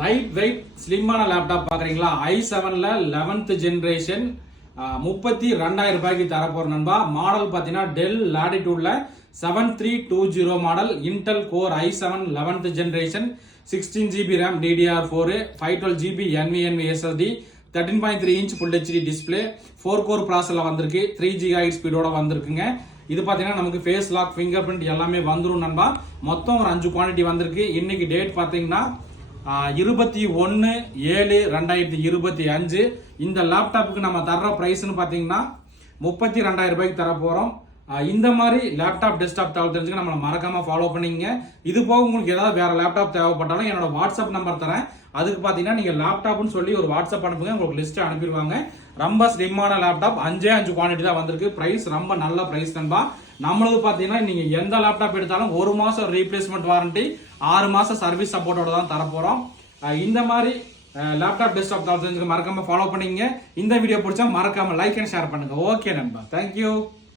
Light weight ஸ்லிம்மான laptop பாக்குறீங்களா? i7ல 11th generation 32,000 ரூபாய்க்கு தரப்போற நண்பா. மாடல் பாத்தீங்கன்னா டெல் லாட்டிடியூட்ல 7320 model, Intel core i7 11th generation, 16GB RAM DDR4, 512GB NVMe SSD, 13.3 inch Full HD display, 4 core ப்ராசஸர்ல வந்திருக்கு, 3 GHz ஸ்பீடோட வந்திருக்குங்க. இது பாத்தீங்கன்னா நமக்கு ஃபேஸ் லாக், ஃபிங்கர் பிரிண்ட் எல்லாமே வந்துரும் நண்பா. மொத்தம் ஒரு 5 குவாண்டிட்டி வந்திருக்கு. இன்னைக்கு டேட் பாத்தீங்கன்னா 21/7/2025. இந்த லேப்டாப்புக்கு நம்ம தர்ற பிரைஸ்னு பாத்தீங்கன்னா 32,000 ரூபாய்க்கு தர போறோம். இந்த மாதிரி லேப்டாப் டெஸ்க்டாப் தேவை தெரிஞ்சுக்க நம்மளை மறக்காம ஃபாலோ பண்ணிங்க. இது போக உங்களுக்கு ஏதாவது வேற லேப்டாப் தேவைப்பட்டாலும் என்னோட வாட்ஸ்அப் நம்பர் தரேன். அதுக்கு பாத்தீங்கன்னா நீங்க லேப்டாப்னு சொல்லி ஒரு வாட்ஸ்அப் அனுப்புங்க, உங்களுக்கு லிஸ்ட் அனுப்பிடுவாங்க. ரொம்ப ஸ்லிம்மான லேப்டாப், 5 குவாண்டிட்டி தான் வந்திருக்கு. பிரைஸ் ரொம்ப நல்ல பிரைஸ் நண்பா. நம்மளுக்கு பாத்தீங்கன்னா நீங்க எந்த லேப்டாப் எடுத்தாலும் 1 மாசம் ரீப்ளேஸ்மெண்ட் வாரண்டி, 6 மாசம் சர்வீஸ் சப்போர்ட்டோட தான் தரப்போறோம். இந்த மாதிரி லேப்டாப் டெஸ்க்டாப் தெரிஞ்சுக்க மறக்காம ஃபாலோ பண்ணிங்க. இந்த வீடியோ பிடிச்சா மறக்காம லைக் அண்ட் ஷேர் பண்ணுங்க. ஓகே நண்பா, தேங்க்யூ.